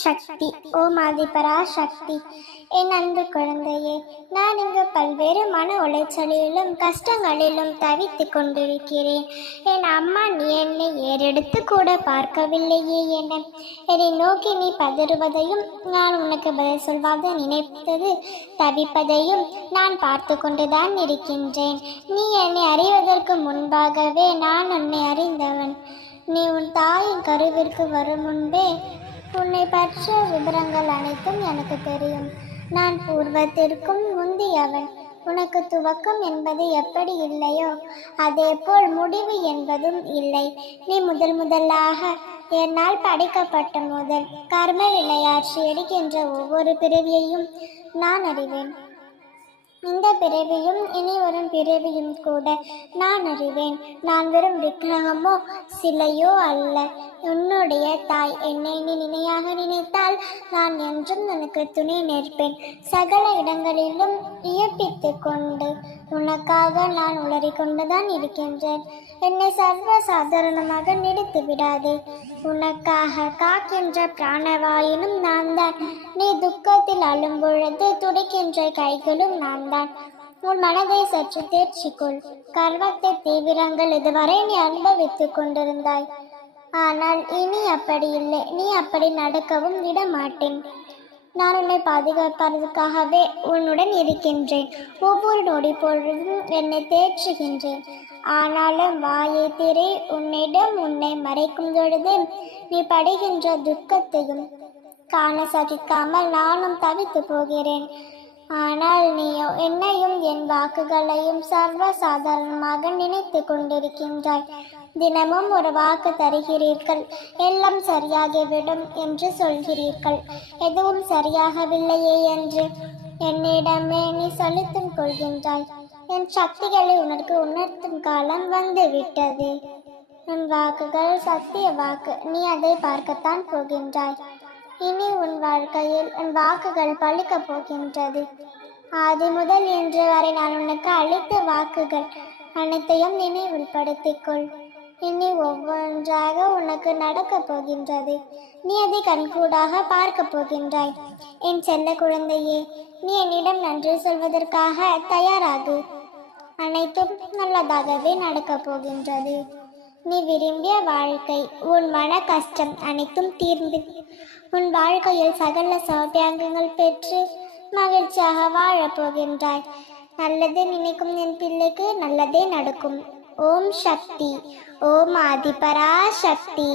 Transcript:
சக்தி. ஓம் ஆதிபரா சக்தி. என் அன்பு குழந்தையே, நான் இங்கு பல்வேறு மன உளைச்சலிலும் கஷ்டங்களிலும் தவித்து கொண்டிருக்கிறேன். என் அம்மா நீ என்னை ஏறெடுத்து கூட பார்க்கவில்லையே என என்னை நோக்கி நீ பதறுவதையும் நான் உனக்கு பதில் சொல்வாக நினைத்தது தவிப்பதையும் நான் பார்த்து கொண்டுதான் இருக்கின்றேன். நீ என்னை அறிவதற்கு முன்பாகவே நான் உன்னை அறிந்தவன். நீ உன் தாயின் கருவிற்கு வரும் முன்பே உன்னை பற்றிய விவரங்கள் அனைத்தும் எனக்கு தெரியும். நான் பூர்வத்திற்கும் முந்தியவன். உனக்கு துவக்கம் என்பது எப்படி இல்லையோ அதேபோல் முடிவு என்பதும் இல்லை. நீ முதலாக என்னால் படைக்கப்பட்ட முதல் கர்ம விளையாற்றி எடுக்கின்ற ஒவ்வொரு பிறவியையும் நான் அறிவேன். இந்த பிறவியும் இனி வரும் பிறவியும் கூட நான் அறிவேன். நான் வெறும் விக்கிரகமோ சிலையோ அல்ல. உன்னுடைய தாய். என்னை நீ நினையாக நினைத்தால் நான் என்றும் உனக்கு துணை நிற்பேன். சகல இடங்களிலும் இயப்பித்து கொண்டு உனக்காக நான் உளறிக்கொண்டுதான் இருக்கின்றேன். என்னை சர்வ சாதாரணமாக நிறுத்தி விடாதே. உனக்காக காக்கின்ற பிராணவாயினும் நான் தான். நீ துக்கத்தில் அழும் பொழுது துடிக்கின்ற கைகளும் நான் தான். உன் மனதை சற்று தேர்ச்சிக்கொள். கர்வத்தை தீவிரங்கள் இதுவரை நீ அனுபவித்துக் கொண்டிருந்தாய். ஆனால் இனி அப்படி இல்லை. நீ அப்படி நடக்கவும் விட மாட்டேன். நான் உன்னை பாதுகாப்பதற்காகவே உன்னுடன் இருக்கின்றேன். ஒவ்வொரு நொடி பொழுதும் என்னை தேற்றுகின்றேன். ஆனாலும் வாயை திரை உன்னிடம் உன்னை மறைக்கும் பொழுது நீ படுகின்ற துக்கத்தையும் காண சகிக்காமல் நானும் தவித்து போகிறேன். ஆனால் நீயோ என்னையும் என் வாக்குகளையும் சர்வ சாதாரணமாக நினைத்து கொண்டிருக்கின்றாய். தினமும் ஒரு வாக்கு தருகிறீர்கள். எல்லாம் சரியாகிவிடும் என்று சொல்கிறீர்கள். எதுவும் சரியாகவில்லையே என்று என்னிடமே நீ செலுத்தும் கொள்கின்றாய். என் சக்திகளை உனக்கு உணர்த்தும் காலம் வந்து விட்டது. உன் வாக்குகள் சத்திய வாக்கு. நீ அதை பார்க்கத்தான் போகின்றாய். இனி உன் வாழ்க்கையில் உன் வாக்குகள் பழிக்கப் போகின்றது. ஆதி முதல் இன்று வரை நான் உனக்கு அளித்த வாக்குகள் அனைத்தையும் நினைவில் படுத்திக்கொள். இனி ஒவ்வொன்றாக உனக்கு நடக்கப் போகின்றது. நீ அதை கண்கூடாக பார்க்க போகின்றாய். என் செல்ல குழந்தையே, நீ என்னிடம் நன்றி சொல்வதற்காக தயாராகு. அனைத்தும் நல்லதாகவே நடக்கப் போகின்றது. நீ விரும்பிய வாழ்க்கை, உன் மன கஷ்டம் அனைத்தும் தீர்ந்து உன் வாழ்க்கையில் சகல சௌபாகியங்கள் பெற்று மகிழ்ச்சியாக வாழப்போகின்றாய். நல்லது நினைக்கும் என் பிள்ளைக்கு நல்லதே நடக்கும். ஓம் சக்தி. ஓம் ஆதிபரா சக்தி.